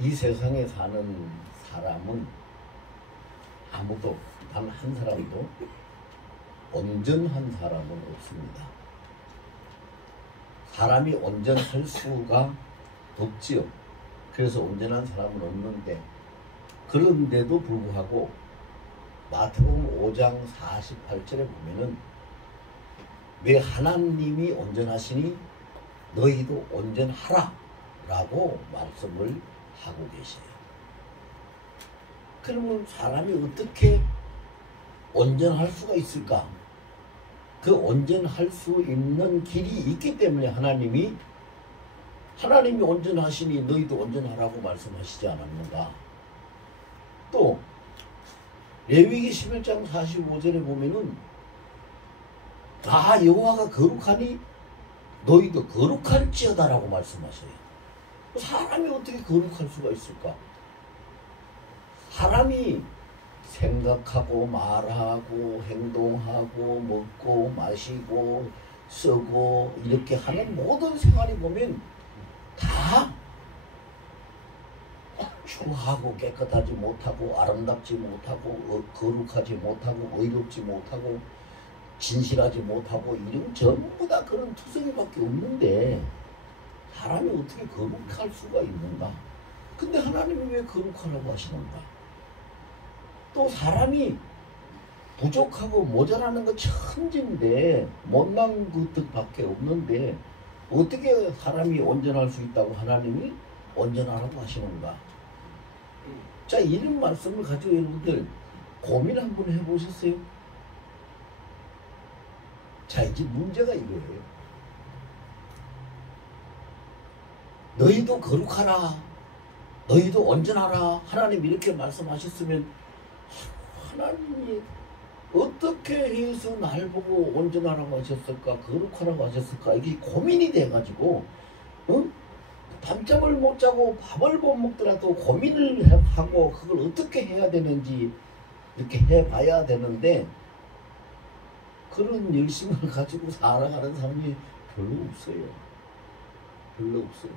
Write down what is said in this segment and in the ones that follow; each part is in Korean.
이 세상에 사는 사람은 아무도 단 한 사람도 온전한 사람은 없습니다. 사람이 온전할 수가 없지요. 그래서 온전한 사람은 없는데, 그런데도 불구하고 마태복음 5장 48절에 보면은 왜 하나님이 온전하시니 너희도 온전하라 라고 말씀을 하고 계세요. 그러면 사람이 어떻게 온전할 수가 있을까? 그 온전할 수 있는 길이 있기 때문에 하나님이 온전하시니 너희도 온전하라고 말씀하시지 않았는가? 또 레위기 11장 45절에 보면은 나 여호와가 거룩하니 너희도 거룩할지어다라고 말씀하셔요. 사람이 어떻게 거룩할 수가 있을까? 사람이 생각하고 말하고 행동하고 먹고 마시고 쓰고 이렇게 하는 모든 생활이 보면 다 추하고 깨끗하지 못하고 아름답지 못하고 거룩하지 못하고 의롭지 못하고 진실하지 못하고 이런 전부 다 그런 투성이밖에 없는데 사람이 어떻게 거룩할 수가 있는가? 근데 하나님이 왜 거룩하라고 하시는가? 또 사람이 부족하고 모자라는 거 천진데 못난 것밖에 없는데 어떻게 사람이 온전할 수 있다고 하나님이 온전하라고 하시는가? 자, 이런 말씀을 가지고 여러분들 고민 한번 해보셨어요? 자, 이제 문제가 이거예요. 너희도 거룩하라, 너희도 온전하라, 하나님 이렇게 말씀하셨으면 하나님이 어떻게 해서 날 보고 온전하라고 하셨을까, 거룩하라고 하셨을까, 이게 고민이 돼가지고 밤잠을 못 자고 밥을 못 먹더라도 고민을 하고 그걸 어떻게 해야 되는지 이렇게 해봐야 되는데 그런 열심을 가지고 살아가는 사람이 별로 없어요. 별로 없어요.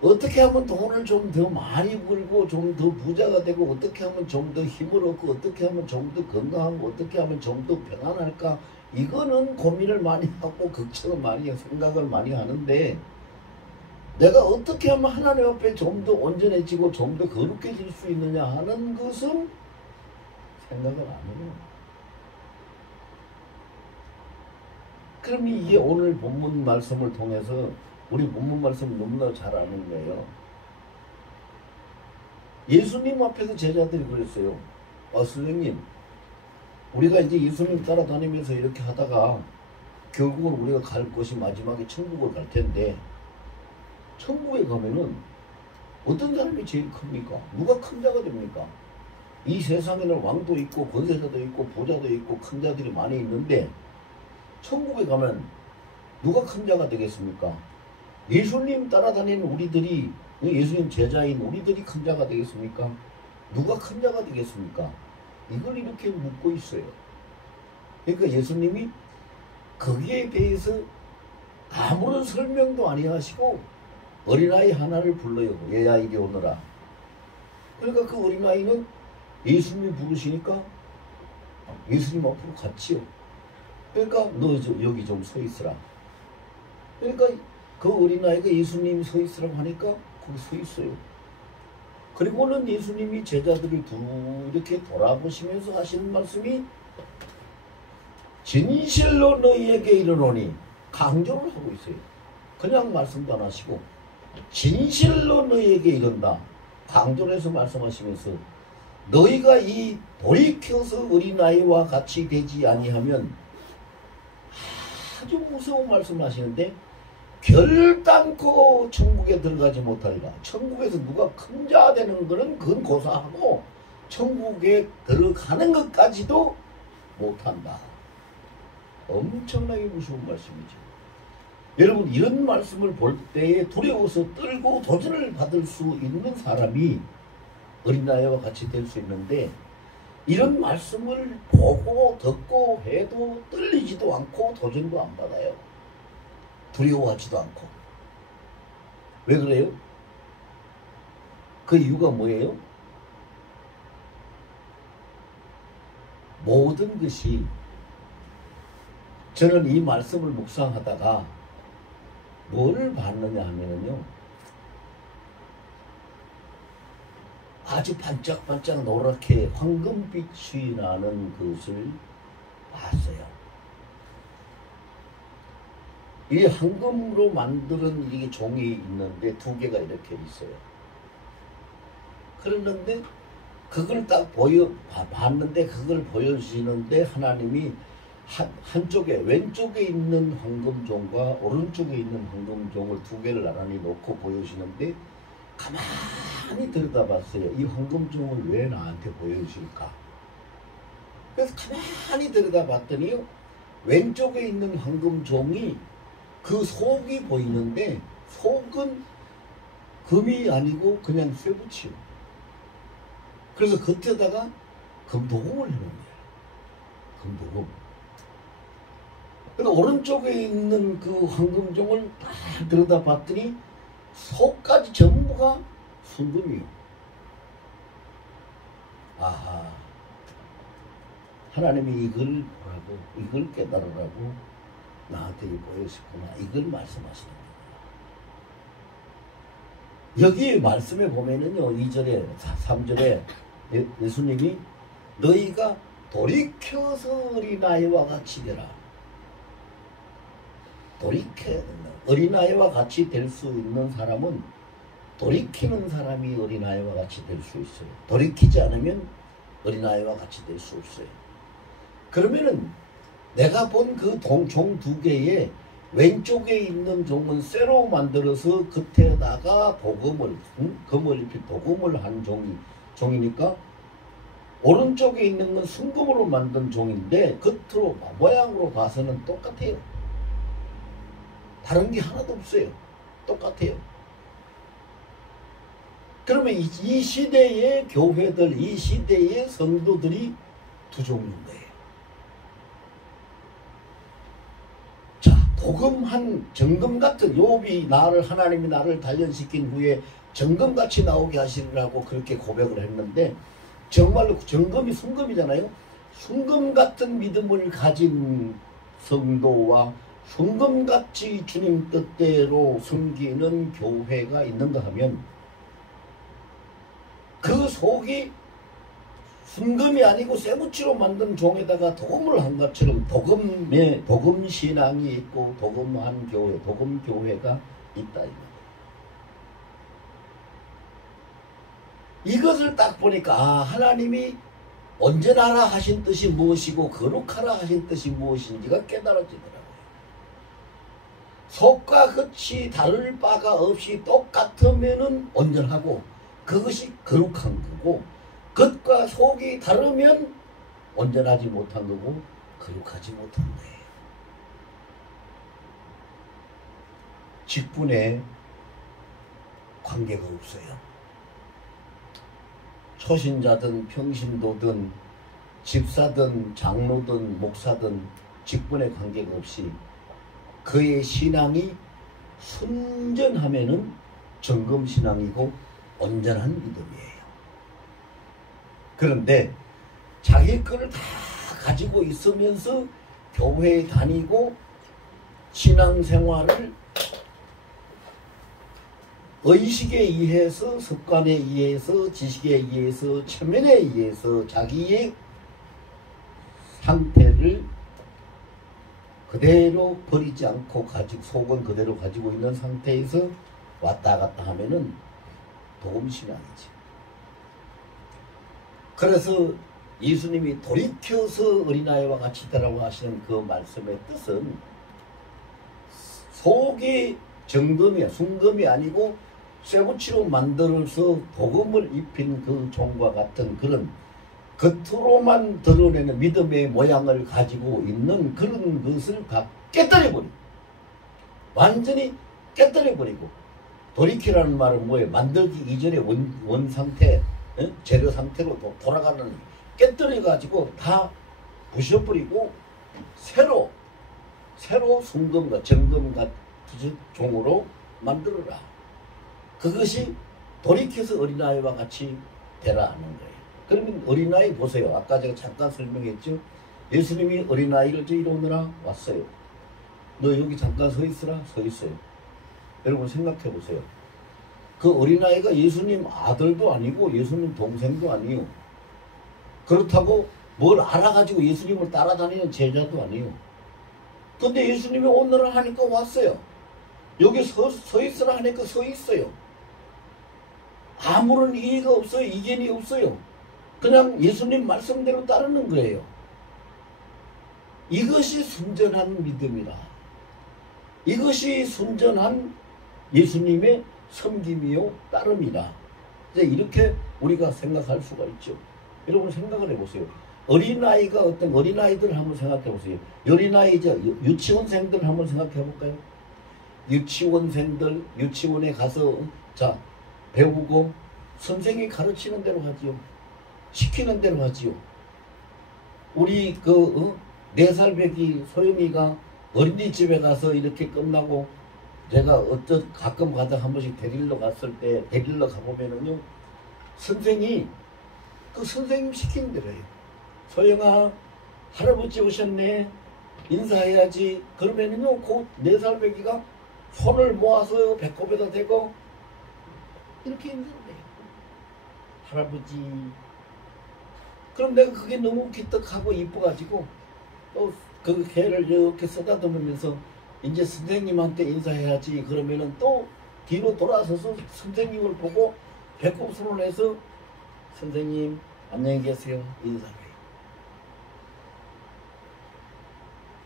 어떻게 하면 돈을 좀 더 많이 벌고 좀 더 부자가 되고 어떻게 하면 좀 더 힘을 얻고 어떻게 하면 좀 더 건강하고 어떻게 하면 좀 더 평안할까, 이거는 고민을 많이 하고 걱정을 많이 생각을 많이 하는데 내가 어떻게 하면 하나님 앞에 좀 더 온전해지고 좀 더 거룩해질 수 있느냐 하는 것은 생각을 안 해요. 그럼 이게 오늘 본문 말씀을 통해서 우리 본문 말씀 너무나 잘 아는 거예요. 예수님 앞에서 제자들이 그랬어요. 선생님, 우리가 이제 예수님 따라다니면서 이렇게 하다가 결국은 우리가 갈 곳이 마지막에 천국을 갈 텐데 천국에 가면은 어떤 사람이 제일 큽니까? 누가 큰 자가 됩니까? 이 세상에는 왕도 있고 권세자도 있고 부자도 있고 큰 자들이 많이 있는데 천국에 가면 누가 큰 자가 되겠습니까? 예수님 따라다니는 우리들이, 예수님 제자인 우리들이 큰 자가 되겠습니까? 누가 큰 자가 되겠습니까? 이걸 이렇게 묻고 있어요. 그러니까 예수님이 거기에 대해서 아무런 설명도 아니하시고 어린아이 하나를 불러요. 얘야 이리 오너라. 그러니까 그 어린아이는 예수님이 부르시니까 예수님 앞으로 갔지요. 그러니까 너 여기 좀 서 있으라. 그러니까 그 어린아이가 예수님이 서 있으라고 하니까 거기 서 있어요. 그리고는 예수님이 제자들을 이렇게 돌아보시면서 하시는 말씀이 진실로 너희에게 이르노니, 강조를 하고 있어요. 그냥 말씀도 안 하시고 진실로 너희에게 이른다, 강조를 해서 말씀하시면서 너희가 이 돌이켜서 어린아이와 같이 되지 아니하면, 아주 무서운 말씀을 하시는데 결단코 천국에 들어가지 못하리라. 천국에서 누가 큰 자 되는 거는 그건 고사하고 천국에 들어가는 것까지도 못한다. 엄청나게 무서운 말씀이죠. 여러분, 이런 말씀을 볼 때에 두려워서 떨고 도전을 받을 수 있는 사람이 어린아이와 같이 될 수 있는데, 이런 말씀을 보고 듣고 해도 떨리지도 않고 도전도 안 받아요. 두려워하지도 않고. 왜 그래요? 그 이유가 뭐예요? 모든 것이 저는 이 말씀을 묵상하다가 뭐를 봤느냐 하면요, 아주 반짝반짝 노랗게 황금빛이 나는 것을 봤어요. 이 황금으로 만드는 이 종이 있는데 두 개가 이렇게 있어요. 그랬는데 그걸 딱 봤는데 그걸 보여주시는데 하나님이 한쪽에 왼쪽에 있는 황금종과 오른쪽에 있는 황금종을 두 개를 나란히 놓고 보여주시는데 가만히 들여다봤어요. 이 황금종을 왜 나한테 보여주실까? 그래서 가만히 들여다봤더니 왼쪽에 있는 황금종이 그 속이 보이는데 속은 금이 아니고 그냥 쇠붙이요. 그래서 겉에다가 금도금을 해놓은 거예요. 금도금. 근데 오른쪽에 있는 그 황금종을 딱 들여다봤더니 속까지 전부가 순금이요. 아하, 하나님이 이걸 보라고, 이걸 깨달으라고 나한테 보여주셨구나, 이걸 말씀하시는 거예요. 여기 말씀에 보면은요, 2절에 3절에 예수님이 너희가 돌이켜서 어린아이와 같이 되라. 돌이켜야 된다. 어린아이와 같이 될 수 있는 사람은 돌이키는 사람이 어린아이와 같이 될 수 있어요. 돌이키지 않으면 어린아이와 같이 될 수 없어요. 그러면은 내가 본 그 종 두 개의 왼쪽에 있는 종은 쇠로 만들어서 겉에다가 도금을, 금을 입힌 도금을 한 종이니까 오른쪽에 있는 건 순금으로 만든 종인데 겉으로 모양으로 봐서는 똑같아요. 다른 게 하나도 없어요. 똑같아요. 그러면 이 시대의 교회들, 이 시대의 성도들이 두 종류인 거예요. 자, 도금한 정금 같은 욥이 하나님이 나를 단련시킨 후에 정금같이 나오게 하시리라고 그렇게 고백을 했는데 정말로 정금이 순금이잖아요. 순금 같은 믿음을 가진 성도와 순금같이 주님 뜻대로 섬기는 교회가 있는가 하면 그 속이 순금이 아니고 쇠붙이로 만든 종에다가 도금을 한 것처럼 도금 신앙이 있고 도금한 교회, 도금 교회가 있다. 이것을 딱 보니까 아, 하나님이 온전하라 하신 뜻이 무엇이고 거룩하라 하신 뜻이 무엇인지가 깨달아지더라고요. 속과 겉이 다를 바가 없이 똑같으면은 온전하고 그것이 거룩한 거고, 겉과 속이 다르면 온전하지 못한 거고 거룩하지 못한 거예요. 직분에 관계가 없어요. 초신자든 평신도든 집사든 장로든 목사든 직분에 관계가 없이 그의 신앙이 순전하면은 정금신앙이고 온전한 믿음이에요. 그런데 자기 거를 다 가지고 있으면서 교회에 다니고 신앙생활을 의식에 의해서, 습관에 의해서, 지식에 의해서, 체면에 의해서 자기의 상태를 그대로 버리지 않고 속은 그대로 가지고 있는 상태에서 왔다 갔다 하면은 도금신앙이지. 그래서 예수님이 돌이켜서 어린아이와 같이 되라고 하시는 그 말씀의 뜻은 속이 정금이야, 순금이 아니고 쇠붙이로 만들어서 도금을 입힌 그 종과 같은 그런 겉으로만 드러내는 믿음의 모양을 가지고 있는 그런 것을 다 깨뜨려버리고, 완전히 깨뜨려버리고, 돌이키라는 말은 뭐예요? 만들기 이전의 원 상태, 재료 상태로 돌아가는, 깨뜨려가지고 다 부셔버리고 새로 순금과 정금 같은 종으로 만들어라. 그것이 돌이켜서 어린아이와 같이 되라 하는 거예요. 그러면 어린아이 보세요. 아까 제가 잠깐 설명했죠. 예수님이 어린아이를 저희로 오느라 왔어요. 너 여기 잠깐 서 있으라. 서 있어요. 여러분 생각해 보세요. 그 어린아이가 예수님 아들도 아니고 예수님 동생도 아니요. 그렇다고 뭘 알아가지고 예수님을 따라다니는 제자도 아니요. 근데 예수님이 오느라 하니까 왔어요. 여기 서 있으라 하니까 서 있어요. 아무런 이해가 없어요. 이견이 없어요. 그냥 예수님 말씀대로 따르는 거예요. 이것이 순전한 믿음이라. 이것이 순전한 예수님의 섬김이요 따름이라. 이제 이렇게 우리가 생각할 수가 있죠. 여러분 생각을 해보세요. 어린아이가 어떤 어린아이들 한번 생각해 보세요. 어린아이죠. 유치원생들 한번 생각해 볼까요? 유치원생들 유치원에 가서 자 배우고 선생이 가르치는 대로 하지요. 시키는 대로 하지요. 우리 그 4살 배기 소영이가 어린이집에 가서 이렇게 끝나고 제가 가끔 가다 한 번씩 데리러 갔을 때 데리러 가보면은요 선생이 그 선생님 시키는 대로 해요. 소영아 할아버지 오셨네 인사해야지. 그러면은요 그 4살 배기가 손을 모아서 배꼽에다 대고 이렇게 인사를 해요. 할아버지. 그럼 내가 그게 너무 기특하고 이뻐가지고 또 그 개를 이렇게 쓰다듬으면서 이제 선생님한테 인사해야지. 그러면은 또 뒤로 돌아서서 선생님을 보고 배꼽 손을 해서 선생님 안녕히 계세요 인사해요.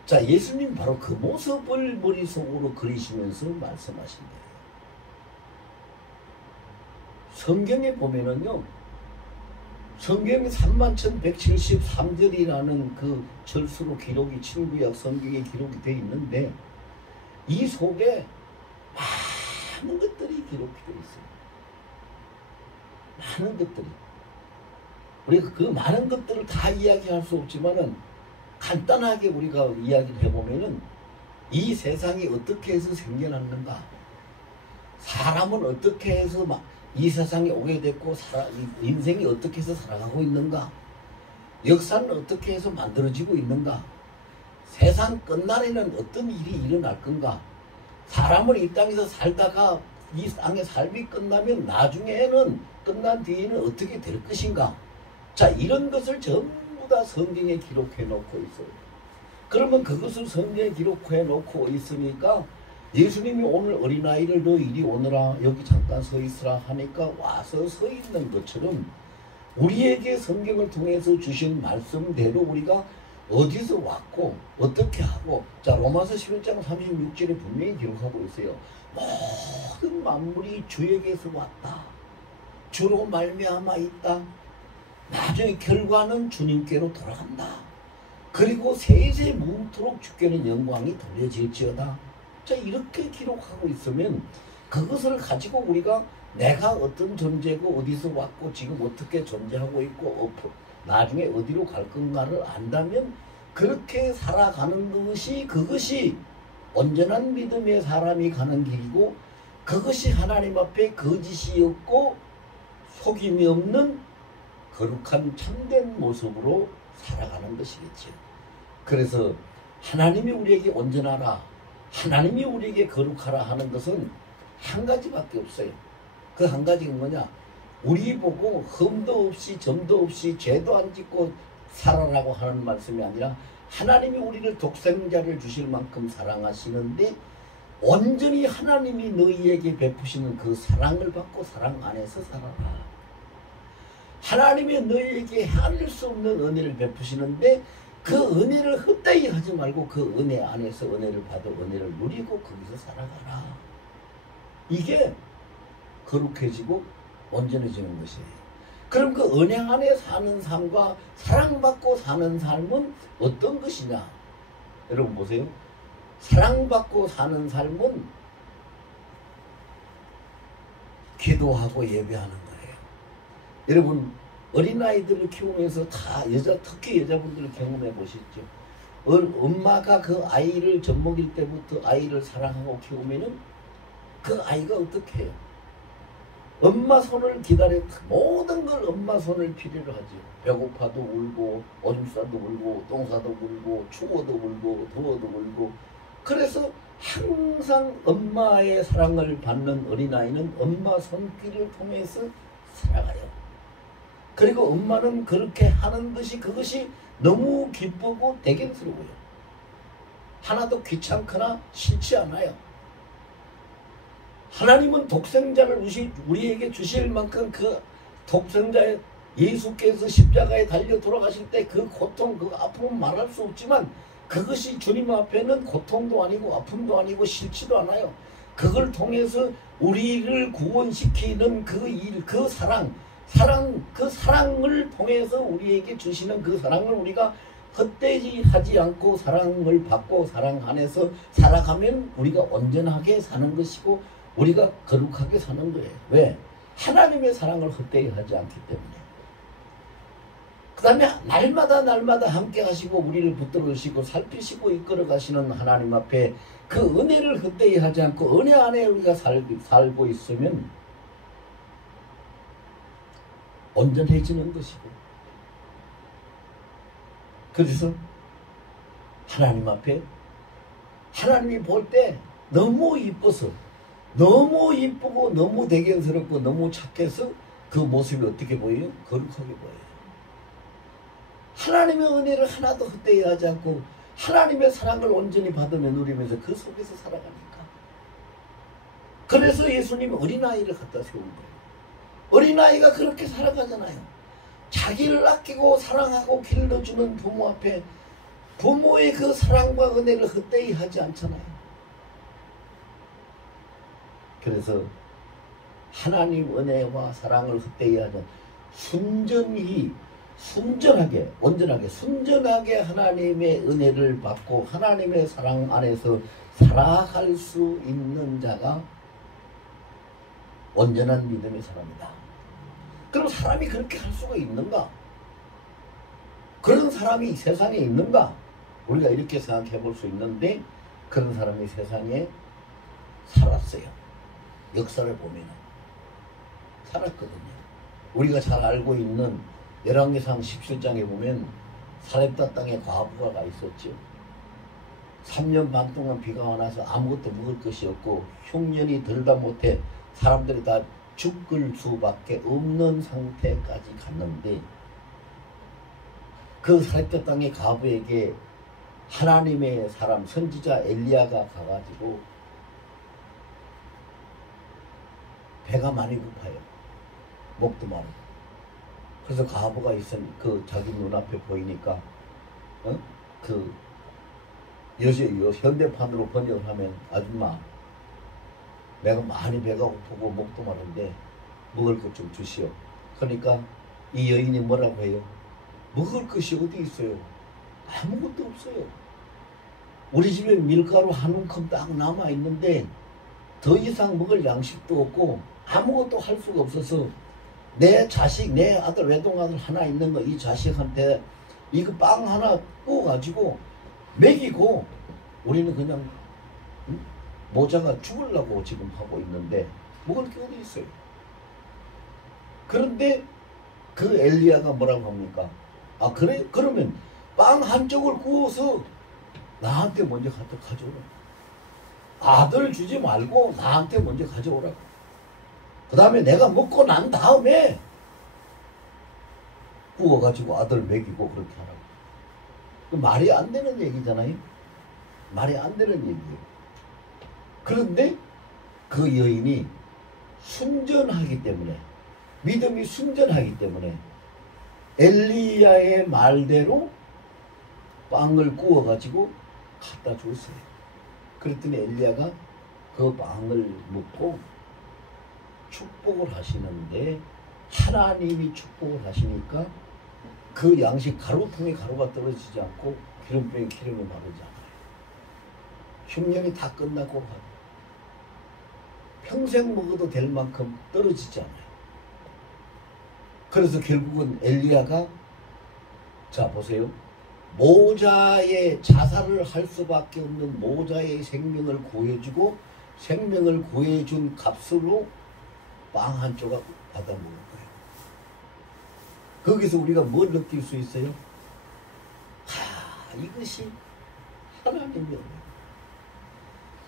자 예수님 바로 그 모습을 머릿속으로 그리시면서 말씀하신 거예요. 성경에 보면은요 성경이 31,173절이라는 그 절수로 기록이 친구약 성경에 기록이 되어 있는데 이 속에 많은 것들이 기록이 되어 있어요. 많은 것들이. 우리가 그 많은 것들을 다 이야기할 수 없지만은 간단하게 우리가 이야기를 해보면은 이 세상이 어떻게 해서 생겨났는가, 사람은 어떻게 해서 이 세상에 오게 됐고 인생이 어떻게 해서 살아가고 있는가, 역사는 어떻게 해서 만들어지고 있는가, 세상 끝날에는 어떤 일이 일어날 건가, 사람은 이 땅에서 살다가 이 땅의 삶이 끝나면 나중에는 끝난 뒤에는 어떻게 될 것인가. 자 이런 것을 전부 다 성경에 기록해 놓고 있어요. 그러면 그것을 성경에 기록해 놓고 있으니까 예수님이 오늘 어린아이를 너 이리 오너라 여기 잠깐 서 있으라 하니까 와서 서 있는 것처럼 우리에게 성경을 통해서 주신 말씀대로 우리가 어디서 왔고 어떻게 하고, 자 로마서 11장 36절에 분명히 기록하고 있어요. 모든 만물이 주에게서 왔다. 주로 말미암아 있다. 나중에 결과는 주님께로 돌아간다. 그리고 세세 무음토록 주께는 영광이 돌려질지어다. 자 이렇게 기록하고 있으면 그것을 가지고 우리가 내가 어떤 존재고 어디서 왔고 지금 어떻게 존재하고 있고 나중에 어디로 갈 건가를 안다면 그렇게 살아가는 것이 그것이 온전한 믿음의 사람이 가는 길이고 그것이 하나님 앞에 거짓이 없고 속임이 없는 거룩한 참된 모습으로 살아가는 것이겠죠. 그래서 하나님이 우리에게 온전하라, 하나님이 우리에게 거룩하라 하는 것은 한 가지밖에 없어요. 그 한 가지가 뭐냐, 우리 보고 흠도 없이 점도 없이 죄도 안 짓고 살아라고 하는 말씀이 아니라 하나님이 우리를 독생자를 주실 만큼 사랑하시는데 온전히 하나님이 너희에게 베푸시는 그 사랑을 받고 사랑 안에서 살아라. 하나님이 너희에게 헤아릴 수 없는 은혜를 베푸시는데 그 은혜를 헛되이 하지 말고 그 은혜 안에서 은혜를 받아 은혜를 누리고 거기서 살아가라. 이게 거룩해지고 온전해지는 것이에요. 그럼 그 은혜 안에 사는 삶과 사랑받고 사는 삶은 어떤 것이냐? 여러분 보세요. 사랑받고 사는 삶은 기도하고 예배하는 거예요. 여러분 어린아이들을 키우면서 다 특히 여자분들 경험해 보시죠. 엄마가 그 아이를 젖먹일 때부터 아이를 사랑하고 키우면은 그 아이가 어떻게 해요? 엄마 손을 기다려 모든 걸 엄마 손을 필요로 하죠. 배고파도 울고 오줌 싸도 울고 똥 싸도 울고 추워도 울고 더워도 울고. 그래서 항상 엄마의 사랑을 받는 어린아이는 엄마 손길을 통해서 살아가요. 그리고 엄마는 그렇게 하는 것이 그것이 너무 기쁘고 대견스러워요. 하나도 귀찮거나 싫지 않아요. 하나님은 독생자를 우리에게 주실 만큼 그 독생자의 예수께서 십자가에 달려 돌아가실 때 그 고통, 그 아픔은 말할 수 없지만 그것이 주님 앞에는 고통도 아니고 아픔도 아니고 싫지도 않아요. 그걸 통해서 우리를 구원시키는 그 일, 그 그 사랑을 통해서 우리에게 주시는 그 사랑을 우리가 헛되이 하지 않고 사랑을 받고 사랑 안에서 살아가면 우리가 온전하게 사는 것이고 우리가 거룩하게 사는 거예요. 왜? 하나님의 사랑을 헛되이 하지 않기 때문에. 그 다음에 날마다 함께 하시고 우리를 붙들으시고 살피시고 이끌어 가시는 하나님 앞에 그 은혜를 헛되이 하지 않고 은혜 안에 우리가 살고 있으면 온전해지는 것이고. 그래서 하나님 앞에 하나님이 볼 때 너무 이뻐서 너무 이쁘고 너무 대견스럽고 너무 착해서 그 모습이 어떻게 보여요? 거룩하게 보여요. 하나님의 은혜를 하나도 헛되이 하지 않고 하나님의 사랑을 온전히 받으며 누리면서 그 속에서 살아가니까. 그래서 예수님이 어린아이를 갖다 세운 거예요. 어린아이가 그렇게 살아가잖아요. 자기를 아끼고 사랑하고 길러주는 부모 앞에 부모의 그 사랑과 은혜를 헛되이 하지 않잖아요. 그래서 하나님 은혜와 사랑을 헛되이 하는 순전하게 하나님의 은혜를 받고 하나님의 사랑 안에서 살아갈 수 있는 자가 온전한 믿음의 사람이다. 그럼 사람이 그렇게 할 수가 있는가? 그런 사람이 세상에 있는가? 우리가 이렇게 생각해 볼 수 있는데 그런 사람이 세상에 살았어요. 역사를 보면 살았거든요. 우리가 잘 알고 있는 열왕기상 17장에 보면 사렙다 땅에 과부가 있었죠. 3년 반 동안 비가 와서 아무것도 먹을 것이 없고 흉년이 들다 못해 사람들이 다 죽을 수밖에 없는 상태까지 갔는데 그 사렙다 땅의 과부에게 하나님의 사람 선지자 엘리야가 가가지고 배가 많이 고파요. 목도 마르고. 그래서 과부가 있으면 그 자기 눈앞에 보이니까 그 현대판으로 번역을 하면 아줌마 내가 많이 배가 고프고 목도 마른데 먹을 것 좀 주시오. 그러니까 이 여인이 뭐라고 해요? 먹을 것이 어디 있어요? 아무것도 없어요. 우리 집에 밀가루 한 움큼 딱 남아있는데 더 이상 먹을 양식도 없고 아무것도 할 수가 없어서 내 자식, 내 아들, 외동아들 하나 있는 거 이 자식한테 이거 빵 하나 구워가지고 먹이고 우리는 그냥 모자가 죽으려고 지금 하고 있는데 먹을 게 어디 있어요. 그런데 그 엘리야가 뭐라고 합니까? 아 그래? 그러면 빵 한 쪽을 구워서 나한테 먼저 가져오라. 아들 주지 말고 나한테 먼저 가져오라고. 그 다음에 내가 먹고 난 다음에 구워가지고 아들 먹이고 그렇게 하라고. 그 말이 안 되는 얘기잖아요. 말이 안 되는 얘기예요. 그런데 그 여인이 순전하기 때문에 믿음이 순전하기 때문에 엘리야의 말대로 빵을 구워가지고 갖다 줬어요. 그랬더니 엘리야가 그 빵을 먹고 축복을 하시는데 하나님이 축복을 하시니까 그 양식 가루통에 가루가 떨어지지 않고 기름병에 기름이 마르지 않아요. 흉년이 다 끝나고 평생 먹어도 될 만큼 떨어지지 않아요. 그래서 결국은 엘리야가 자 보세요. 모자의 자살을 할 수밖에 없는 모자의 생명을 구해주고 생명을 구해준 값으로 빵 한 조각 받아 먹을 거예요. 거기서 우리가 뭘 느낄 수 있어요? 이것이 하나님이요.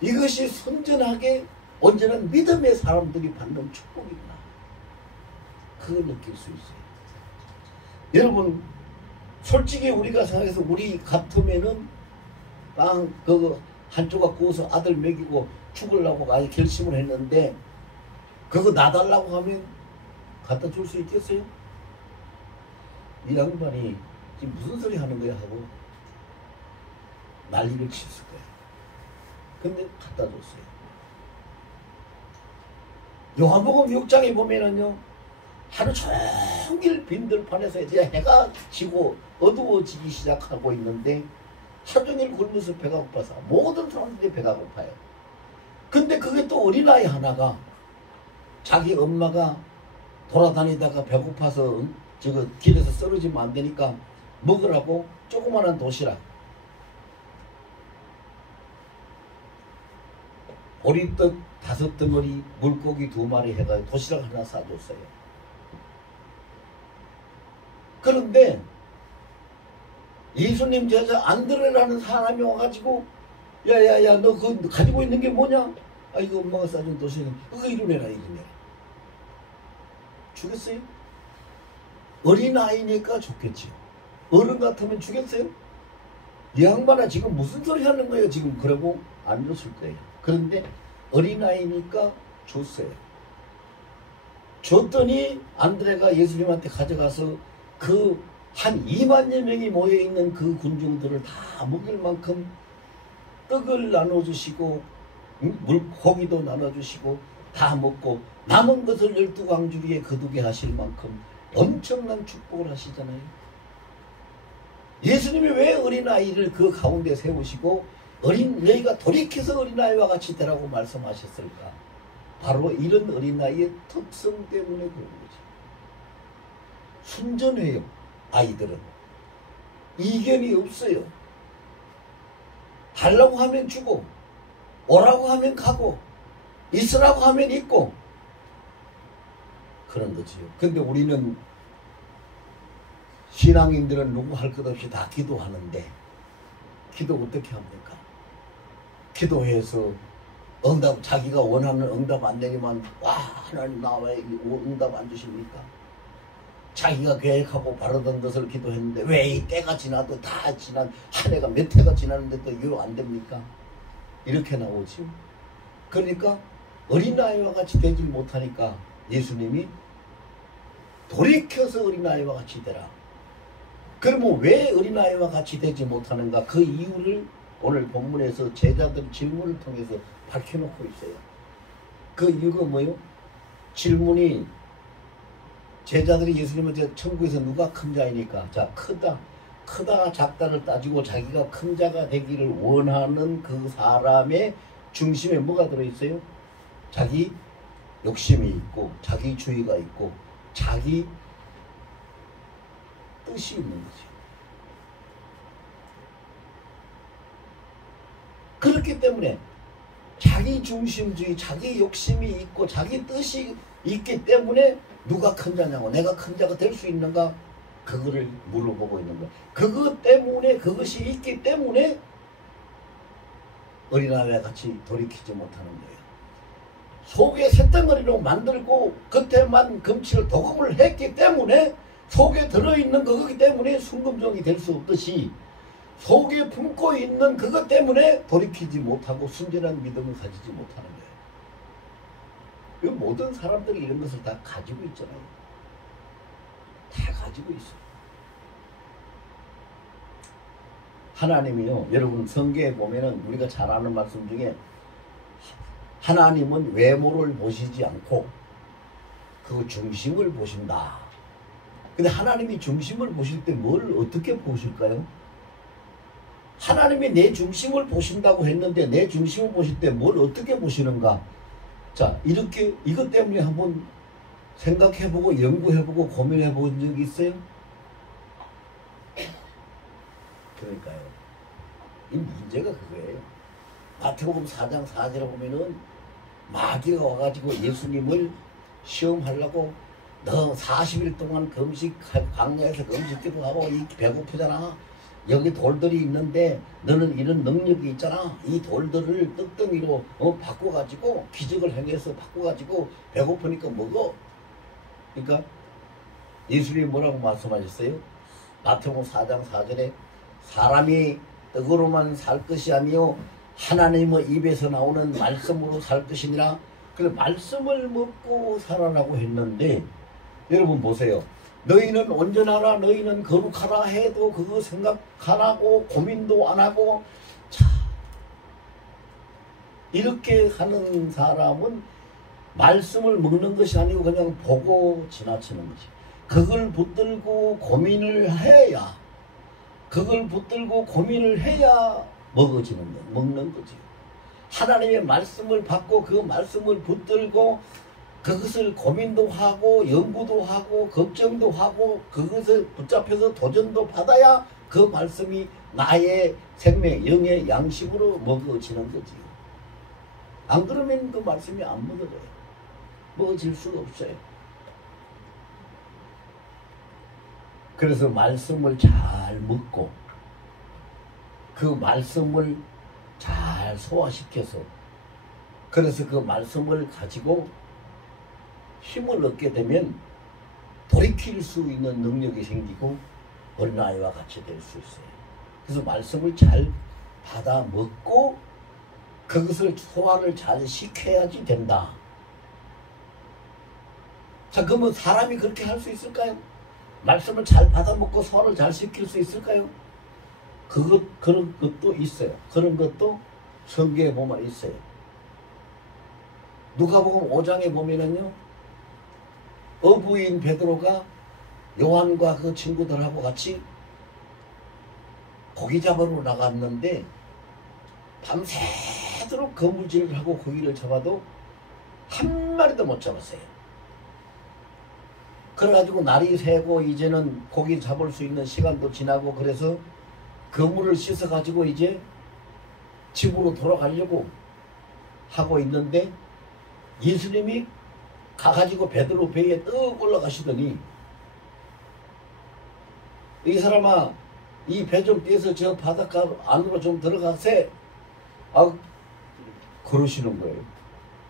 이것이 순전하게 온전한 믿음의 사람들이 받는 축복이구나. 그걸 느낄 수 있어요. 여러분, 솔직히 우리가 생각해서 우리 같으면은 빵 그거 한 조각 구워서 아들 먹이고 죽으려고 많이 결심을 했는데 그거 놔달라고 하면 갖다 줄 수 있겠어요? 이 양반이 지금 무슨 소리 하는 거야 하고 난리를 쳤을 거예요. 근데 갖다 줬어요. 요한복음 6장에 보면은요, 하루 종일 빈들판에서 이제 해가 지고 어두워지기 시작하고 있는데 하루 종일 굶어서 배가 고파서 모든 사람들이 배가 고파요. 근데 그게 또 어린아이 하나가 자기 엄마가 돌아다니다가 배고파서 저거 길에서 쓰러지면 안 되니까 먹으라고 조그마한 도시락, 보리떡 5덩어리, 물고기 2마리 해가지고 도시락 하나 싸줬어요. 그런데 예수님 제자 안드레라는 사람이 와가지고 야야야 너 그거 가지고 있는 게 뭐냐? 아 이거 엄마가 싸준 도시락 그거 이루내라. 주겠어요? 어린아이니까 좋겠지요. 어른 같으면 주겠어요? 이 양반아 지금 무슨 소리 하는 거예요 지금. 그러고 안 줬을 거예요. 그런데 어린아이니까 줬어요. 줬더니 안드레가 예수님한테 가져가서 그 한 2만여 명이 모여있는 그 군중들을 다 먹일 만큼 떡을 나눠주시고 물고기도 나눠주시고 다 먹고 남은 것을 12광주리에 거두게 하실 만큼 엄청난 축복을 하시잖아요. 예수님이 왜 어린아이를 그 가운데 세우시고 너희가 돌이켜서 어린아이와 같이 되라고 말씀하셨을까? 바로 이런 어린아이의 특성 때문에 그런 거죠. 순전해요. 아이들은 이견이 없어요. 달라고 하면 주고 오라고 하면 가고 있으라고 하면 있고 그런 거지요. 근데 우리는 신앙인들은 누구 할 것 없이 다 기도하는데 기도 어떻게 합니까? 기도해서 응답, 자기가 원하는 응답 안 되기만 와 하나님 나 왜 응답 안 주십니까? 자기가 계획하고 바라던 것을 기도했는데 왜 이 때가 지나도 다 지난 한 해가 몇 해가 지났는데도 이거 안 됩니까? 이렇게 나오지. 그러니까 어린아이와 같이 되지 못하니까 예수님이 돌이켜서 어린아이와 같이 되라. 그러면 왜 어린아이와 같이 되지 못하는가? 그 이유를 오늘 본문에서 제자들 질문을 통해서 밝혀놓고 있어요. 그 이유가 뭐예요? 질문이 제자들이 예수님한테 천국에서 누가 큰 자이니까 자 크다 작다를 따지고 자기가 큰 자가 되기를 원하는 그 사람의 중심에 뭐가 들어있어요? 자기 욕심이 있고 자기 주의가 있고 자기 뜻이 있는 거죠. 그렇기 때문에 자기 중심주의, 자기 욕심이 있고 자기 뜻이 있기 때문에 누가 큰 자냐고, 내가 큰 자가 될 수 있는가, 그거를 물어보고 있는 거예요. 그것 때문에, 그것이 있기 때문에 어린아이와 같이 돌이키지 못하는 거예요. 속에 쇳덩어리로 만들고 겉에만 금치를 도금을 했기 때문에 속에 들어있는 그거기 때문에 순금종이 될 수 없듯이 속에 품고 있는 그것 때문에 돌이키지 못하고 순전한 믿음을 가지지 못하는 거예요. 그 모든 사람들이 이런 것을 다 가지고 있잖아요. 다 가지고 있어요. 하나님이요, 여러분 성경에 보면은 우리가 잘 아는 말씀 중에 하나님은 외모를 보시지 않고 그 중심을 보신다. 근데 하나님이 중심을 보실 때 뭘 어떻게 보실까요? 하나님이 내 중심을 보신다고 했는데 내 중심을 보실 때 뭘 어떻게 보시는가? 자, 이렇게 이것 때문에 한번 생각해보고 연구해보고 고민해본 적이 있어요? 그러니까요. 이 문제가 그거예요. 마태복음 4장 4절에 보면은 마귀가 와가지고 예수님을 시험하려고 너 40일 동안 광야에서 금식기도 하고 이 배고프잖아. 여기 돌들이 있는데 너는 이런 능력이 있잖아. 이 돌들을 떡덩이로 바꿔가지고 기적을 행해서 바꿔가지고 배고프니까 먹어. 그러니까 예수님이 뭐라고 말씀하셨어요? 마태복음 4장 4절에 사람이 떡으로만 살 것이 아니요 하나님의 입에서 나오는 말씀으로 살 것이니라. 그래서 말씀을 먹고 살아라고 했는데 여러분 보세요. 너희는 온전하라 너희는 거룩하라 해도 그거 생각 안 하고 고민도 안 하고 자 이렇게 하는 사람은 말씀을 먹는 것이 아니고 그냥 보고 지나치는 거지. 그걸 붙들고 고민을 해야 먹는 거지. 하나님의 말씀을 받고 그 말씀을 붙들고 그것을 고민도 하고 연구도 하고 걱정도 하고 그것을 붙잡혀서 도전도 받아야 그 말씀이 나의 생명, 영의 양식으로 먹어지는 거지. 안 그러면 그 말씀이 안 먹어져요. 먹어질 수가 없어요. 그래서 말씀을 잘 먹고 그 말씀을 잘 소화시켜서 그래서 그 말씀을 가지고 힘을 얻게 되면 돌이킬 수 있는 능력이 생기고 어린아이와 같이 될 수 있어요. 그래서 말씀을 잘 받아 먹고 그것을 소화를 잘 시켜야지 된다. 자, 그러면 사람이 그렇게 할 수 있을까요? 말씀을 잘 받아 먹고 소화를 잘 시킬 수 있을까요? 그런 것도 있어요. 그런 것도 성경에 보면 있어요. 누가복음 5장에 보면은요. 어부인 베드로가 요한과 그 친구들하고 같이 고기 잡으러 나갔는데 밤새도록 거물질을 하고 고기를 잡아도 한 마리도 못 잡았어요. 그래가지고 날이 새고 이제는 고기 잡을 수 있는 시간도 지나고 그래서 그물을 씻어가지고 이제 집으로 돌아가려고 하고 있는데 예수님이 가가지고 베드로 배에 떡 올라가시더니 이 사람아 이 배 좀 떼서 저 바닷가 안으로 좀 들어가세. 그러시는 거예요.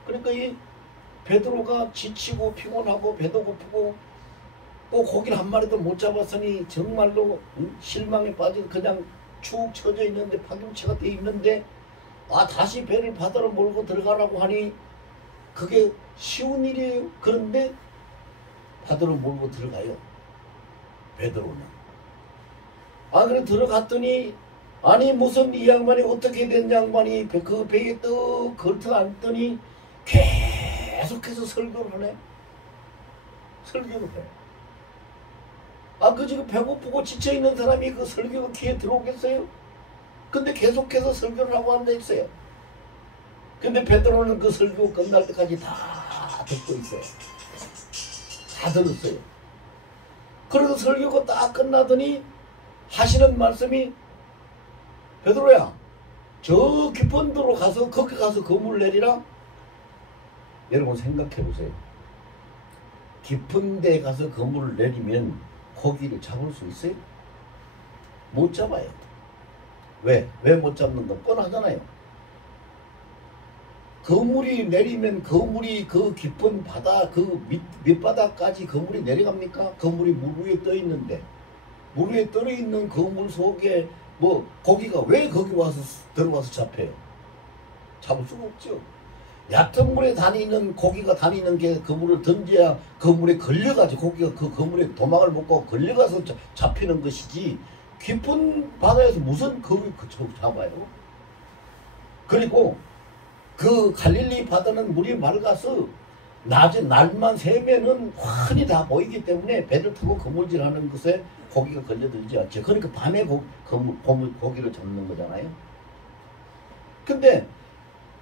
그러니까 이 베드로가 지치고 피곤하고 배도 고프고 또 고기를 한 마리도 못 잡았으니 정말로 실망에 빠진 그냥 축 처져 있는데 파김치가 돼 있는데 다시 배를 바다로 몰고 들어가라고 하니 그게 쉬운 일이에요. 그런데 바다로 몰고 들어가요. 베드로는. 그래 들어갔더니 무슨 이 양반이 어떻게 된 양반이 그 배에 떡 걸터 앉더니 계속해서 설교를 하네. 설교를 해. 그 지금 배고프고 지쳐있는 사람이 그 설교가 귀에 들어오겠어요? 근데 계속해서 설교를 하고 앉아있어요. 근데 베드로는 그 설교 끝날 때까지 다 듣고 있어요. 다 들었어요. 그리고 설교가 딱 끝나더니 하시는 말씀이 베드로야 저 깊은 데로 가서 거기 가서 그물 내리라. 여러분 생각해 보세요. 깊은 데 가서 그물을 내리면 고기를 잡을 수 있어요? 못 잡아요. 왜 못 잡는 거 뻔하잖아요. 그물이 내리면 그물이 그 깊은 바다 그 밑바닥까지 그물이 내려갑니까? 그물이 물 위에 떠 있는데 물 위에 떠 있는 그물 속에 뭐 고기가 왜 거기 와서 들어와서 잡혀요? 잡을 수가 없죠. 얕은 물에 다니는 고기가 다니는 게 그물을 던져야 그물에 걸려가지고 고기가 그 그물에 도망을 못 가고 걸려가서 잡히는 것이지 깊은 바다에서 무슨 그물을 잡아요? 그리고 그 갈릴리 바다는 물이 맑아서 낮에 날만 새면은 환히 다 보이기 때문에 배를 타고 그물질하는 것에 고기가 걸려들지 않죠. 그러니까 밤에 고기를 잡는 거잖아요. 근데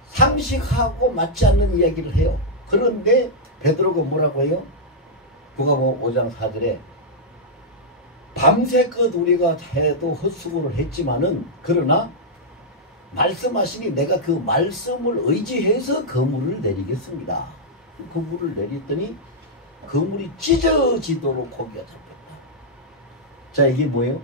상식하고 맞지 않는 이야기를 해요. 그런데 베드로가 뭐라고 해요? 누가복음 5장 4절에 밤새껏 우리가 해도 헛수고를 했지만은 그러나 말씀하시니 내가 그 말씀을 의지해서 그물을 내리겠습니다. 그 물을 내렸더니 그 물이 찢어지도록 고기가 잡혔다. 자, 이게 뭐예요?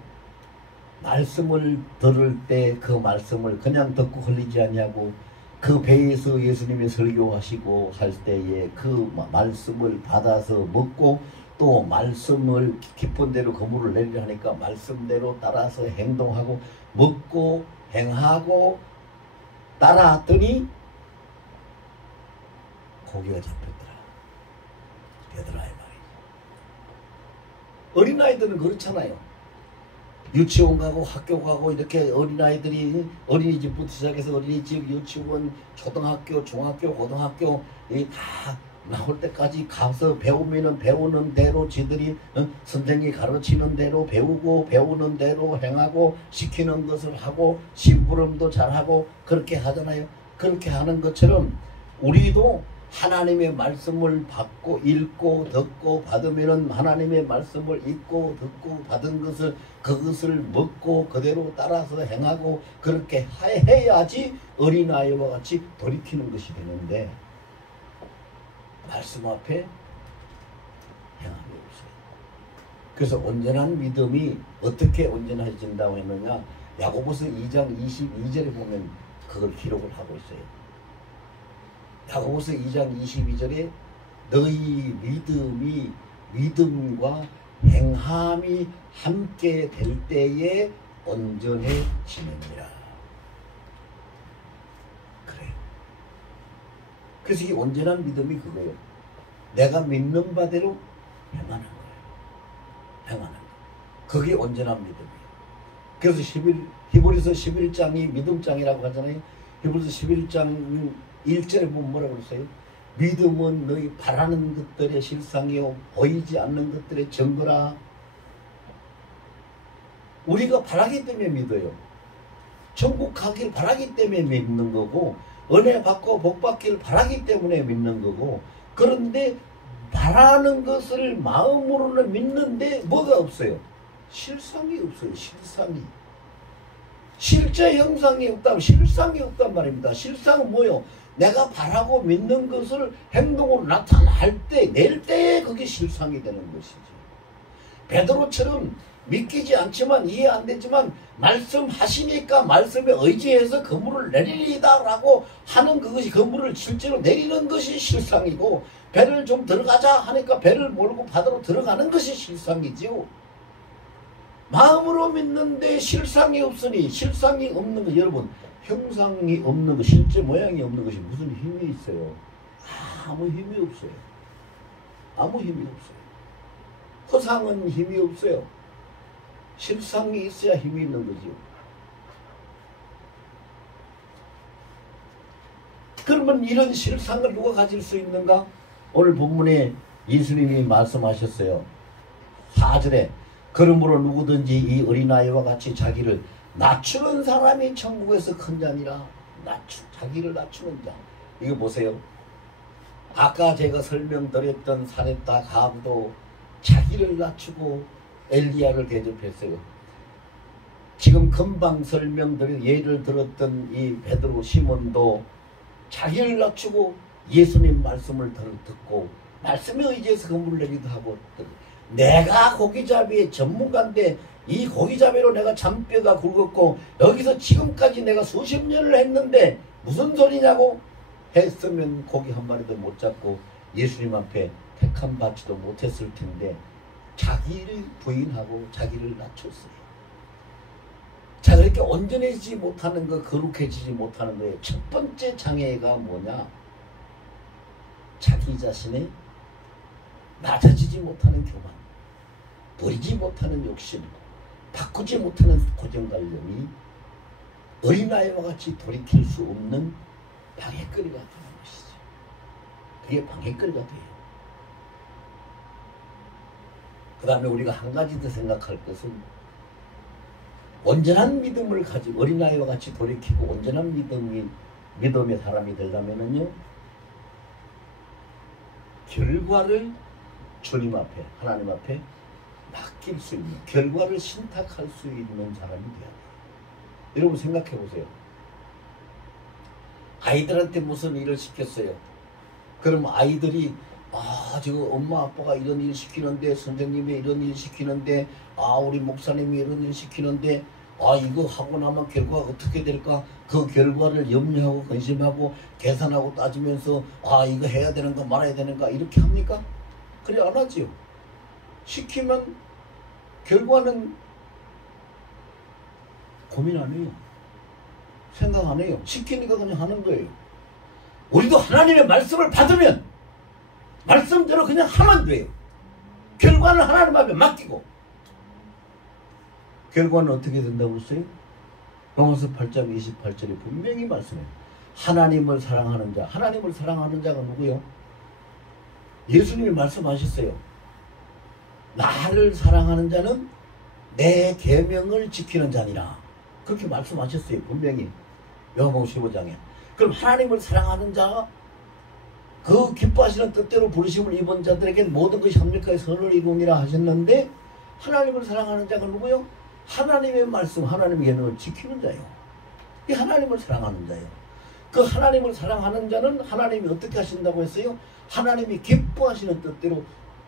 말씀을 들을 때 그 말씀을 그냥 듣고 흘리지 아니하고 그 배에서 예수님이 설교하시고 할 때에 그 말씀을 받아서 먹고 또 말씀을 깊은 대로 그 물을 내리려 하니까 말씀대로 따라서 행동하고 먹고 행하고 따라왔더니 고기가 잡혔더라. 얘들아, 이 말이죠. 어린아이들은 그렇잖아요. 유치원 가고 학교 가고 이렇게 어린아이들이 어린이집부터 시작해서 어린이집, 유치원, 초등학교, 중학교, 고등학교 다 나올 때까지 가서 배우면은 배우는 대로 지들이 선생님이 가르치는 대로 배우고 배우는 대로 행하고 시키는 것을 하고 심부름도 잘하고 그렇게 하잖아요. 그렇게 하는 것처럼 우리도 하나님의 말씀을 받고 읽고 듣고 받으면은 하나님의 말씀을 읽고 듣고 받은 것을 그것을 먹고 그대로 따라서 행하고 그렇게 해야지 어린아이와 같이 돌이키는 것이 되는데 말씀 앞에 행함이 없어요. 그래서 온전한 믿음이 어떻게 온전해진다고 했느냐, 야고보서 2장 22절에 보면 그걸 기록을 하고 있어요. 야고보서 2장 22절에 너희 믿음과 행함이 함께 될 때에 온전해지느니라. 그래요. 그래서 이 온전한 믿음이 그거예요. 내가 믿는 바대로 행하는 거예요. 행하는 거. 그게 온전한 믿음이에요. 그래서 히브리서 11장이 믿음장이라고 하잖아요. 히브리서 11장 1절에 보면 뭐라고 그랬어요? 믿음은 너희 바라는 것들의 실상이요 보이지 않는 것들의 증거라. 우리가 바라기 때문에 믿어요. 천국 가기를 바라기 때문에 믿는 거고 은혜 받고 복 받기를 바라기 때문에 믿는 거고, 그런데 바라는 것을 마음으로는 믿는데 뭐가 없어요? 실상이 없어요. 실상이. 실제 형상이 없다면 실상이 없단 말입니다. 실상은 뭐요? 내가 바라고 믿는 것을 행동으로 나타날 때, 낼 때에 그게 실상이 되는 것이지. 베드로처럼 믿기지 않지만 이해 안 되지만 말씀하시니까 말씀에 의지해서 그물을 내리리다 라고 하는 그것이 그물을 실제로 내리는 것이 실상이고, 배를 좀 들어가자 하니까 배를 몰고 바다로 들어가는 것이 실상이지요. 마음으로 믿는데 실상이 없으니, 실상이 없는 거, 여러분 형상이 없는 거, 실제 모양이 없는 것이 무슨 힘이 있어요? 아무 힘이 없어요. 아무 힘이 없어요. 허상은 힘이 없어요. 실상이 있어야 힘이 있는 거지요. 그러면 이런 실상을 누가 가질 수 있는가? 오늘 본문에 예수님이 말씀하셨어요. 4절에 그러므로 누구든지 이 어린아이와 같이 자기를 낮추는 사람이 천국에서 큰 자니라. 자기를 낮추는 자. 이거 보세요. 아까 제가 설명드렸던 사렙다 가브도 자기를 낮추고 엘리야를 대접했어요. 지금 금방 설명드린 예를 들었던 이 베드로 시몬도 자기를 낮추고 예수님 말씀을 듣고 말씀에 의지해서 그물을 내리기도 하고, 내가 고기잡이의 전문가인데 이 고기잡이로 내가 잔뼈가 굵었고 여기서 지금까지 내가 수십 년을 했는데 무슨 소리냐고 했으면 고기 한 마리도 못 잡고 예수님 앞에 택함 받지도 못했을 텐데 자기를 부인하고 자기를 낮췄어요. 자, 그렇게 온전해지지 못하는 거, 거룩해지지 못하는 거에 첫 번째 장애가 뭐냐? 자기 자신의 낮아지지 못하는 교만, 버리지 못하는 욕심, 바꾸지 못하는 고정관념이 어린아이와 같이 돌이킬 수 없는 방해거리가 되는 것이죠. 그게 방해거리가 돼요. 그 다음에 우리가 한 가지 더 생각할 것은, 온전한 믿음을 가지고 어린아이와 같이 돌이키고 온전한 믿음의 사람이 되려면은요, 결과를 주님 앞에, 하나님 앞에 맡길 수 있는, 결과를 신탁할 수 있는 사람이 돼야 돼요. 여러분 생각해 보세요. 아이들한테 무슨 일을 시켰어요? 그럼 아이들이 저 엄마 아빠가 이런 일 시키는데, 선생님이 이런 일 시키는데, 우리 목사님이 이런 일 시키는데, 이거 하고 나면 결과가 어떻게 될까? 그 결과를 염려하고 근심하고 계산하고 따지면서 이거 해야 되는가 말아야 되는가 이렇게 합니까? 그래 안 하지요. 시키면 결과는 고민 안 해요. 생각 안 해요. 시키니까 그냥 하는 거예요. 우리도 하나님의 말씀을 받으면 말씀대로 그냥 하면 돼요. 결과는 하나님 앞에 맡기고. 결과는 어떻게 된다고 그랬어요? 로마서 8장 28절에 분명히 말씀해요. 하나님을 사랑하는 자. 하나님을 사랑하는 자가 누구요? 예수님이 말씀하셨어요. 나를 사랑하는 자는 내 계명을 지키는 자니라. 그렇게 말씀하셨어요. 분명히 요한복음 15장에. 그럼 하나님을 사랑하는 자가 그 기뻐하시는 뜻대로 부르심을 입은 자들에게 모든 것이 합력하여 선을 이루니라 하셨는데, 하나님을 사랑하는 자가 누구요? 하나님의 말씀, 하나님의 계명을 지키는 자요. 이 하나님을 사랑하는 자요. 그 하나님을 사랑하는 자는 하나님이 어떻게 하신다고 했어요? 하나님이 기뻐하시는 뜻대로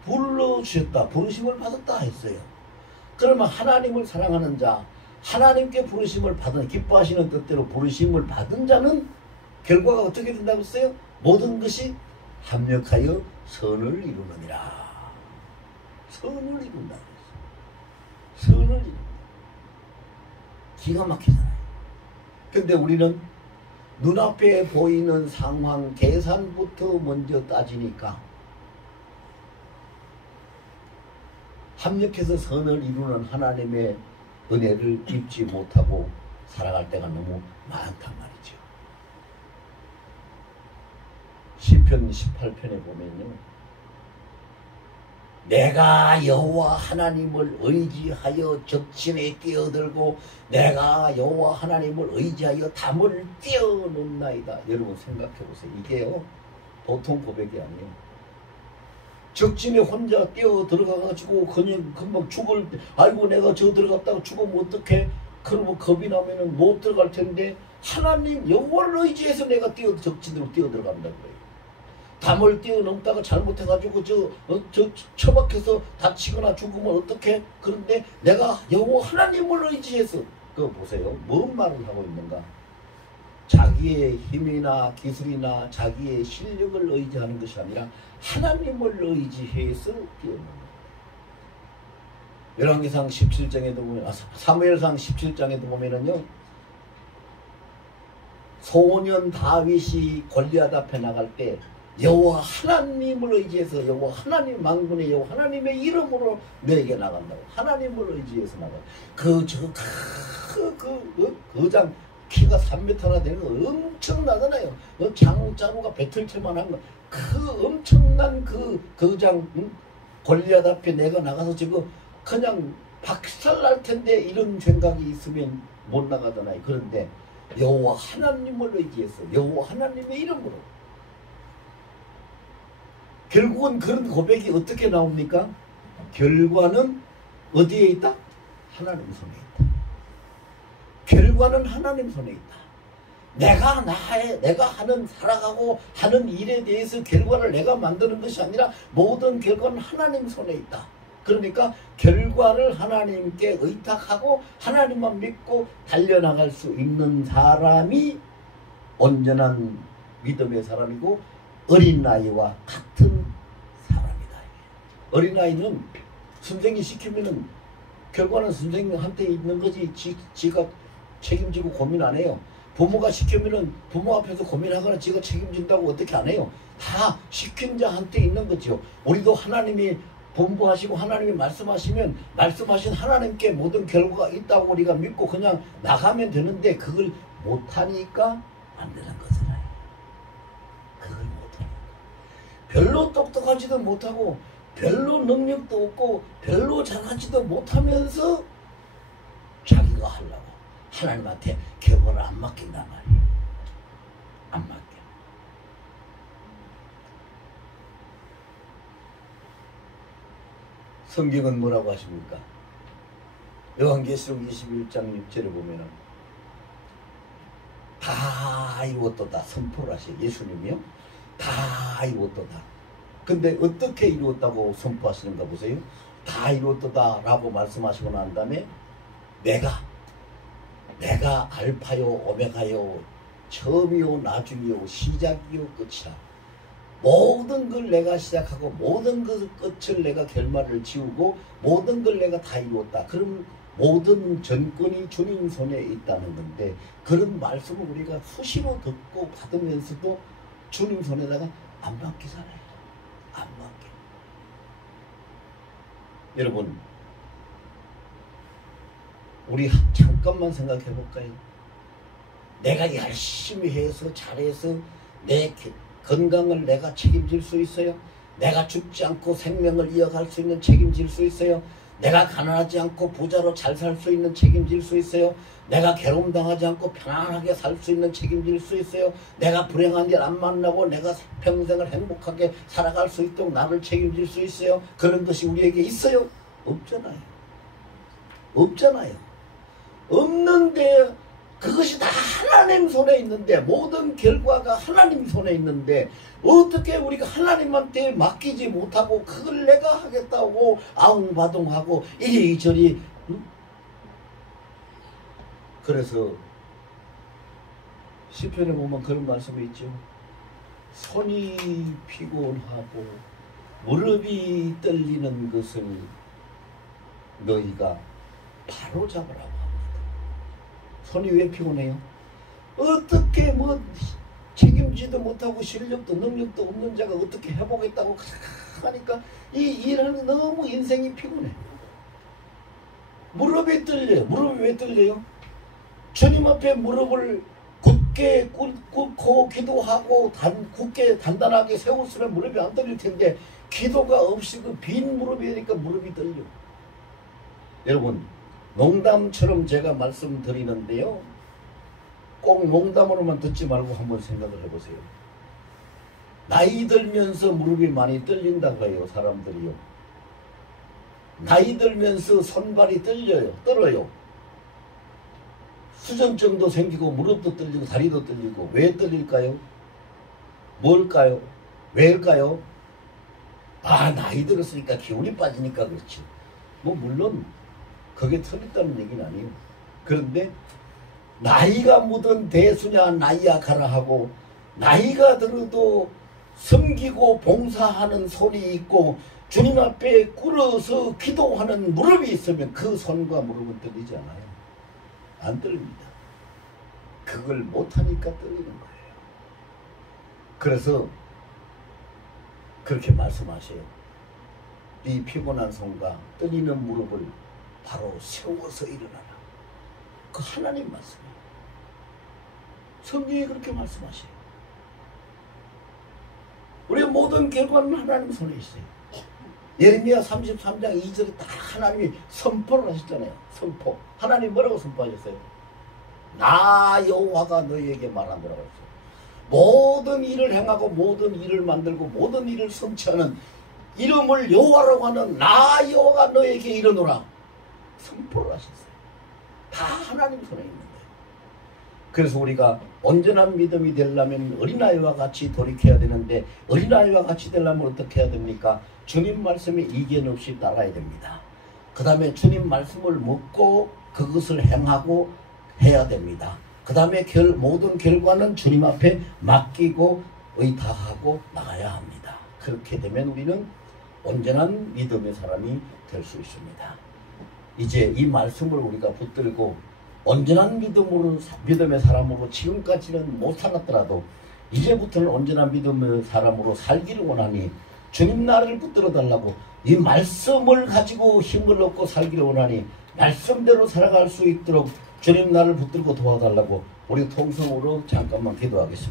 불러주셨다, 부르심을 받았다 했어요. 그러면 하나님을 사랑하는 자, 하나님께 부르심을 받은, 기뻐하시는 뜻대로 부르심을 받은 자는 결과가 어떻게 된다고 했어요? 모든 것이 합력하여 선을 이루느니라. 선을 이룬다. 선을 이룬다. 기가 막히잖아요. 근데 우리는 눈앞에 보이는 상황, 계산부터 먼저 따지니까 합력해서 선을 이루는 하나님의 은혜를 입지 못하고 살아갈 때가 너무 많단 말이죠. 시편 18편에 보면요, 내가 여호와 하나님을 의지하여 적신에 뛰어들고 내가 여호와 하나님을 의지하여 담을 뛰어놓나이다. 여러분 생각해보세요. 이게요 보통 고백이 아니에요. 적진에 혼자 뛰어 들어가가지고 그냥 금방 죽을, 아이고 내가 저 들어갔다가 죽으면 어떡해? 그러면 겁이 나면은 못 들어갈 텐데, 하나님 여호와를 의지해서 내가 적진으로 뛰어 들어간다고 그래요. 담을 뛰어넘다가 잘못해가지고 저 처박혀서 다치거나 죽으면 어떡해? 그런데 내가 여호와 하나님을 의지해서, 그거 보세요. 뭔 말을 하고 있는가? 자기의 힘이나 기술이나 자기의 실력을 의지하는 것이 아니라 하나님을 의지해서 뛰어넘는 거예요. 열왕기상 17장에도 보면, 사무엘상 17장에도 보면은요, 소년 다윗이 골리앗 앞에 나갈 때 여호와 하나님을 의지해서, 여호와 하나님 만군의 여호와 하나님의 이름으로 너에게 나간다고, 하나님을 의지해서 나가. 그장 키가 3m나 되는 거 엄청나잖아요. 장자루가 배틀채만한 거, 그 엄청난 그장 골리앗 앞에 내가 나가서 지금 그냥 박살날 텐데 이런 생각이 있으면 못 나가잖아요. 그런데 여호와 하나님을 의지해서, 여호와 하나님의 이름으로. 결국은 그런 고백이 어떻게 나옵니까? 결과는 어디에 있다? 하나님 손에 있다. 결과는 하나님 손에 있다. 내가 하는, 살아가고 하는 일에 대해서 결과를 내가 만드는 것이 아니라 모든 결과는 하나님 손에 있다. 그러니까 결과를 하나님께 의탁하고 하나님만 믿고 달려나갈 수 있는 사람이 온전한 믿음의 사람이고 어린 나이와 같은 사람이다. 어린아이는 선생님이 시키면은 결과는 선생님한테 있는 거지 지가 책임지고 고민 안 해요. 부모가 시키면은 부모 앞에서 고민하거나 지가 책임진다고 어떻게 안 해요. 다 시킨 자한테 있는 거죠. 우리도 하나님이 본부하시고 하나님이 말씀하시면 말씀하신 하나님께 모든 결과가 있다고 우리가 믿고 그냥 나가면 되는데, 그걸 못하니까 안 되는 거잖아요. 그걸 못하니까. 별로 똑똑하지도 못하고 별로 능력도 없고 별로 잘하지도 못하면서 자기가 하려고 하나님한테 결과를 안 맡긴단 말이에요. 안 맡겨. 성경은 뭐라고 하십니까? 요한계시록 21장 6절을 보면은 다 이루었도다 선포를 하세요. 예수님이요. 다 이루었도다. 근데 어떻게 이루었다고 선포하시는가 보세요. 다 이루었도다 라고 말씀하시고 난 다음에 내가 알파요 오메가요 처음이요 나중이요 시작이요 끝이라. 모든 걸 내가 시작하고 모든 그 끝을 내가 결말을 지우고 모든 걸 내가 다 이루었다. 그럼 모든 전권이 주님 손에 있다는 건데, 그런 말씀을 우리가 수시로 듣고 받으면서도 주님 손에다가 안 맡기잖아요. 안 맡겨. 여러분, 우리 잠깐만 생각해 볼까요? 내가 열심히 해서 잘해서 내 건강을 내가 책임질 수 있어요? 내가 죽지 않고 생명을 이어갈 수 있는 책임질 수 있어요? 내가 가난하지 않고 부자로 잘 살 수 있는 책임질 수 있어요? 내가 괴로움당하지 않고 편안하게 살 수 있는 책임질 수 있어요? 내가 불행한 일 안 만나고 내가 평생을 행복하게 살아갈 수 있도록 나를 책임질 수 있어요? 그런 것이 우리에게 있어요? 없잖아요. 없잖아요. 없는데 그것이 다 하나님 손에 있는데, 모든 결과가 하나님 손에 있는데 어떻게 우리가 하나님한테 맡기지 못하고 그걸 내가 하겠다고 아웅바둥하고 이리저리. 응? 그래서 시편에 보면 그런 말씀이 있죠. 손이 피곤하고 무릎이 떨리는 것을 너희가 바로잡으라고. 손이 왜 피곤해요? 어떻게 책임지도 못하고 실력도 능력도 없는 자가 어떻게 해보겠다고 하니까 이 일하는 너무 인생이 피곤해. 무릎이 떨려요. 무릎이 왜 떨려요? 주님 앞에 무릎을 굳게 꿇고 기도하고 굳게 단단하게 세웠으면 무릎이 안 떨릴 텐데, 기도가 없이 그 빈 무릎이니까 무릎이 떨려. 여러분, 농담처럼 제가 말씀드리는데요, 꼭 농담으로만 듣지 말고 한번 생각을 해보세요. 나이 들면서 무릎이 많이 떨린다고 해요. 사람들이요. 나이 들면서 손발이 떨어요. 수전증도 생기고 무릎도 떨리고 다리도 떨리고. 왜 떨릴까요? 뭘까요? 왜일까요? 나이 들었으니까 기운이 빠지니까 그렇지. 물론 그게 틀렸다는 얘기는 아니에요. 그런데 나이가 묻은 대수냐 나이야 가라 하고, 나이가 들어도 섬기고 봉사하는 손이 있고 주님 앞에 꿇어서 기도하는 무릎이 있으면 그 손과 무릎은 떨리지 않아요. 안 떨립니다. 그걸 못하니까 떨리는 거예요. 그래서 그렇게 말씀하세요. 이 피곤한 손과 떨리는 무릎을 바로 세워서 일어나라. 그 하나님 말씀이에요. 성경에 그렇게 말씀하세요. 우리의 모든 결과는 하나님 손에 있어요. 예레미야 33장 2절에 딱 하나님이 선포를 하셨잖아요. 선포. 하나님 뭐라고 선포하셨어요? 나 여호와가 너희에게 말하노라고 했어요. 모든 일을 행하고 모든 일을 만들고 모든 일을 성취하는 이름을 여호와라고 하는 나 여호와가 너희에게 이르노라. 선포를 하셨어요. 다 하나님 손에 있는 거예요. 그래서 우리가 온전한 믿음이 되려면 어린아이와 같이 돌이켜야 되는데, 어린아이와 같이 되려면 어떻게 해야 됩니까? 주님 말씀에 이견 없이 따라야 됩니다. 그 다음에 주님 말씀을 묻고 그것을 행하고 해야 됩니다. 그 다음에 모든 결과는 주님 앞에 맡기고 의탁하고 나가야 합니다. 그렇게 되면 우리는 온전한 믿음의 사람이 될 수 있습니다. 이제 이 말씀을 우리가 붙들고 온전한 믿음의 사람으로 지금까지는 못 살았더라도 이제부터는 온전한 믿음의 사람으로 살기를 원하니 주님 나를 붙들어 달라고, 이 말씀을 가지고 힘을 얻고 살기를 원하니 말씀대로 살아갈 수 있도록 주님 나를 붙들고 도와달라고 우리 통성으로 잠깐만 기도하겠습니다.